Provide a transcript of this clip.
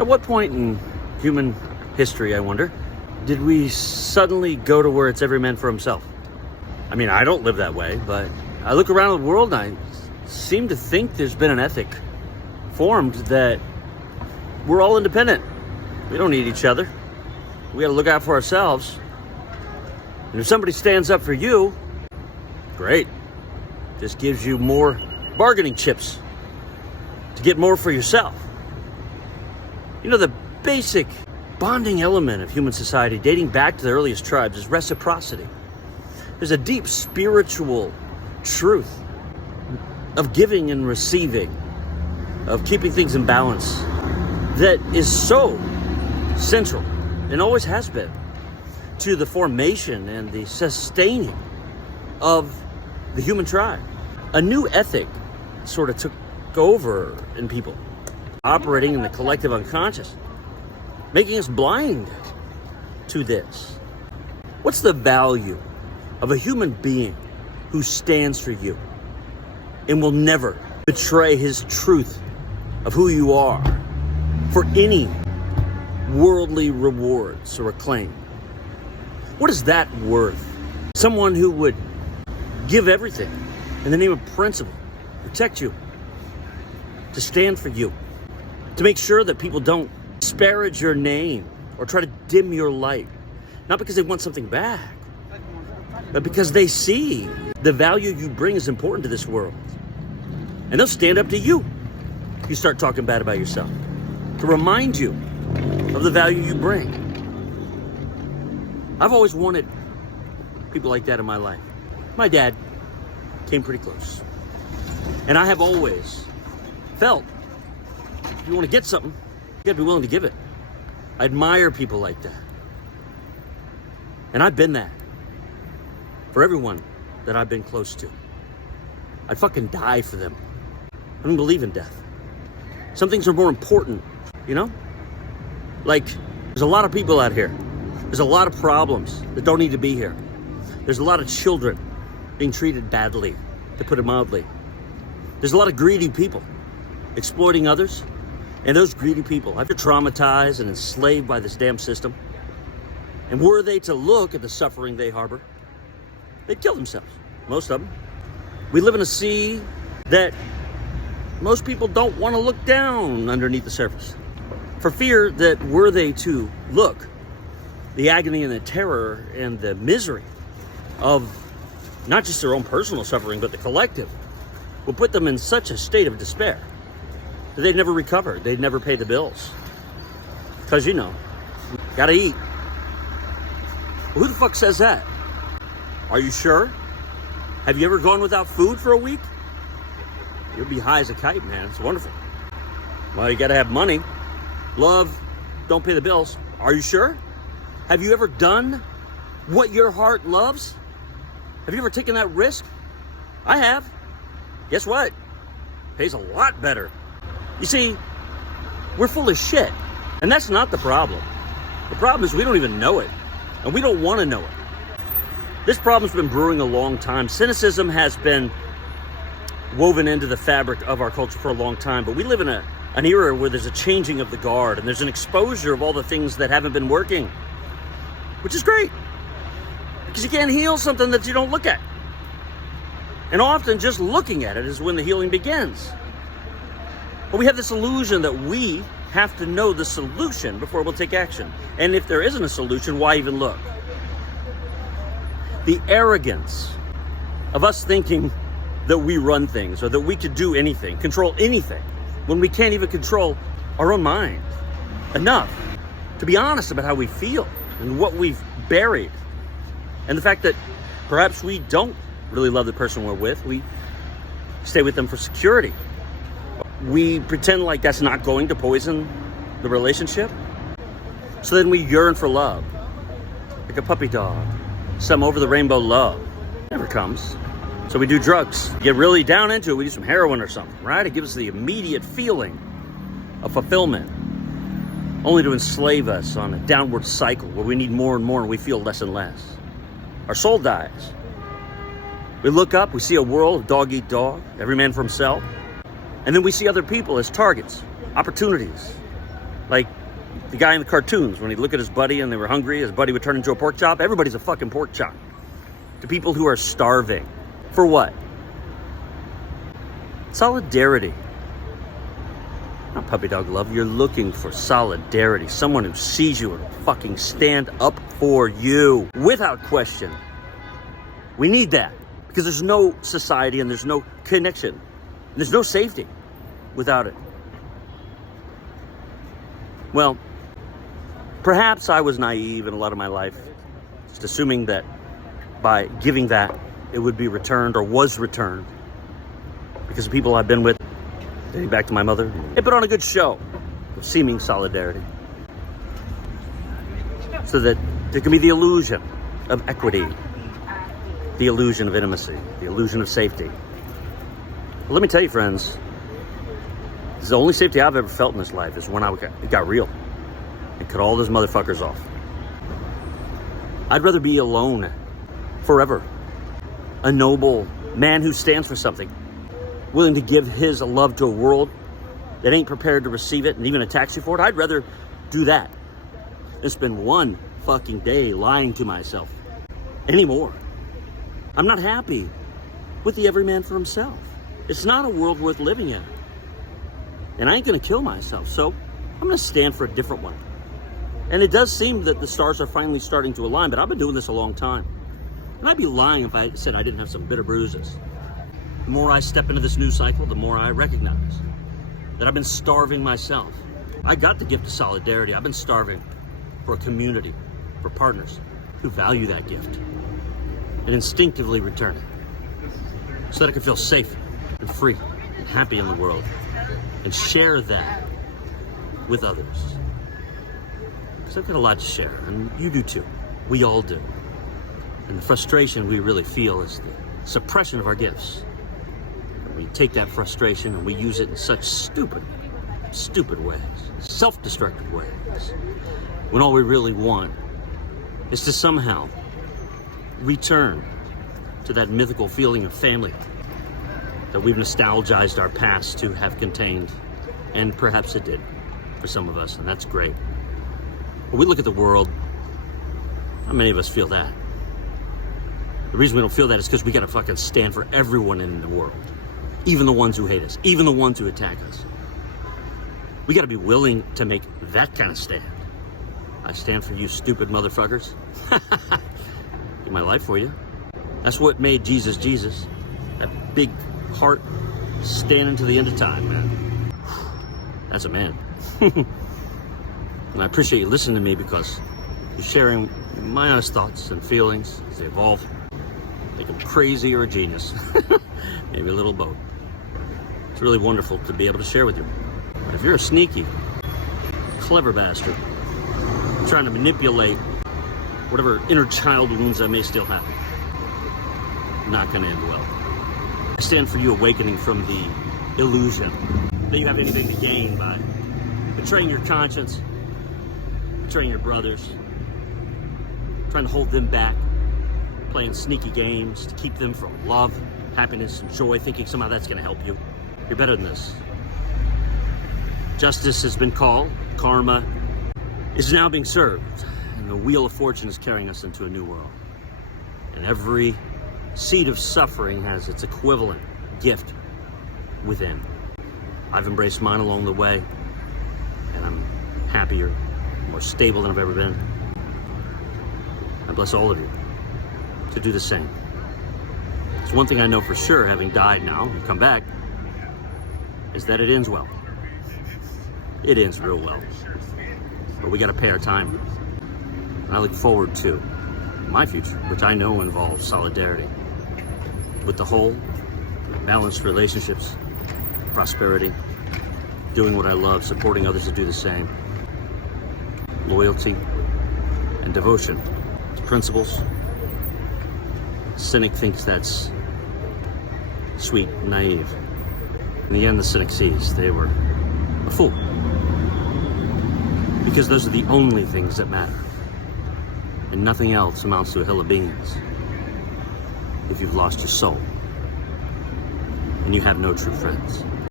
At what point in human history, I wonder, did we suddenly go to where it's every man for himself? I mean, I don't live that way, but I look around the world and I seem to think there's been an ethic formed that we're all independent. We don't need each other. We gotta look out for ourselves. And if somebody stands up for you, great. Just gives you more bargaining chips to get more for yourself. You know, the basic bonding element of human society, dating back to the earliest tribes, is reciprocity. There's a deep spiritual truth of giving and receiving, of keeping things in balance, that is so central, and always has been, to the formation and the sustaining of the human tribe. A new ethic sort of took over in people, operating in the collective unconscious, making us blind to this. What's the value of a human being who stands for you and will never betray his truth of who you are for any worldly rewards or acclaim? What is that worth? Someone who would give everything in the name of principle, protect you, to stand for you, to make sure that people don't disparage your name or try to dim your light, not because they want something back, but because they see the value you bring is important to this world. And they'll stand up to you if you start talking bad about yourself, to remind you of the value you bring. I've always wanted people like that in my life. My dad came pretty close. And I have always felt, if you want to get something, you gotta be willing to give it. I admire people like that. And I've been that for everyone that I've been close to. I'd fucking die for them. I don't believe in death. Some things are more important, you know? Like, there's a lot of people out here. There's a lot of problems that don't need to be here. There's a lot of children being treated badly, to put it mildly. There's a lot of greedy people exploiting others. And those greedy people, after traumatized and enslaved by this damn system, and were they to look at the suffering they harbor, they'd kill themselves, most of them. We live in a sea that most people don't want to look down underneath the surface, for fear that were they to look, the agony and the terror and the misery of not just their own personal suffering, but the collective, will put them in such a state of despair that they'd never recover, they'd never pay the bills. Because, you know, gotta eat. Well, who the fuck says that? Are you sure? Have you ever gone without food for a week? You'll be high as a kite, man. It's wonderful. Well, you gotta have money. Love, don't pay the bills. Are you sure? Have you ever done what your heart loves? Have you ever taken that risk? I have. Guess what? Pays a lot better. You see, we're full of shit. And that's not the problem. The problem is we don't even know it. And we don't want to know it. This problem's been brewing a long time. Cynicism has been woven into the fabric of our culture for a long time. But we live in an era where there's a changing of the guard. And there's an exposure of all the things that haven't been working. Which is great. Because you can't heal something that you don't look at. And often just looking at it is when the healing begins. But we have this illusion that we have to know the solution before we'll take action. And if there isn't a solution, why even look? The arrogance of us thinking that we run things or that we could do anything, control anything, when we can't even control our own mind enough to be honest about how we feel and what we've buried. And the fact that perhaps we don't really love the person we're with. We stay with them for security. We pretend like that's not going to poison the relationship. So then we yearn for love, like a puppy dog. Some over the rainbow love never comes. So we do drugs. Get really down into it, we do some heroin or something, right? It gives us the immediate feeling of fulfillment, only to enslave us on a downward cycle where we need more and more and we feel less and less. Our soul dies. We look up, we see a world of dog eat dog, every man for himself. And then we see other people as targets, opportunities, Like the guy in the cartoons, when he'd look at his buddy and they were hungry, his buddy would turn into a pork chop. Everybody's a fucking pork chop. To people who are starving. For what? Solidarity. Not puppy dog love. You're looking for solidarity. Someone who sees you and will fucking stand up for you. Without question. We need that. Because there's no society and there's no connection. And there's no safety without it. Well, perhaps I was naive in a lot of my life. Just assuming that by giving that, it would be returned or was returned. Because the people I've been with, dating back to my mother, they put on a good show of seeming solidarity. So that there can be the illusion of equity, the illusion of intimacy, the illusion of safety. Well, let me tell you, friends, this is the only safety I've ever felt in this life is when it got real and cut all those motherfuckers off. I'd rather be alone forever. A noble man who stands for something, willing to give his love to a world that ain't prepared to receive it and even attacks you for it. I'd rather do that than spend one fucking day lying to myself anymore. I'm not happy with the every man for himself. It's not a world worth living in. And I ain't gonna kill myself, so I'm gonna stand for a different one. And it does seem that the stars are finally starting to align, but I've been doing this a long time. And I'd be lying if I said I didn't have some bitter bruises. The more I step into this new cycle, the more I recognize that I've been starving myself. I got the gift of solidarity. I've been starving for a community, for partners who value that gift and instinctively return it so that I can feel safe and free and happy in the world and share that with others. Because I've got a lot to share, and you do too. We all do. And the frustration we really feel is the suppression of our gifts. And we take that frustration and we use it in such stupid ways, self-destructive ways, when all we really want is to somehow return to that mythical feeling of family that we've nostalgized our past to have contained. And perhaps it did for some of us, and that's great. When we look at the world, how many of us feel that? The reason we don't feel that is because we gotta fucking stand for everyone in the world. Even the ones who hate us, even the ones who attack us. We gotta be willing to make that kind of stand. I stand for you stupid motherfuckers. Give my life for you. That's what made Jesus Jesus. That big heart standing to the end of time, man. That's a man. And I appreciate you listening to me because you're sharing my honest thoughts and feelings as they evolve. Make them crazy or a genius. Maybe a little both. It's really wonderful to be able to share with you. But if you're a sneaky, clever bastard, trying to manipulate whatever inner child wounds I may still have, not gonna end well. I stand for you awakening from the illusion that you have anything to gain by betraying your conscience, betraying your brothers, trying to hold them back, playing sneaky games to keep them from love, happiness, and joy, thinking somehow that's gonna help you. You're better than this. Justice has been called, karma is now being served, and the wheel of fortune is carrying us into a new world. And every seed of suffering has its equivalent gift within. I've embraced mine along the way, and I'm happier, more stable than I've ever been. I bless all of you to do the same. It's one thing I know for sure, having died now and come back, is that it ends well. It ends real well. But we gotta pay our time. And I look forward to my future, which I know involves solidarity with the whole, balanced relationships, prosperity, doing what I love, supporting others to do the same, loyalty and devotion to principles. Cynic thinks that's sweet, naive. In the end, the cynic sees they were a fool. Because those are the only things that matter. And nothing else amounts to a hill of beans if you've lost your soul and you have no true friends.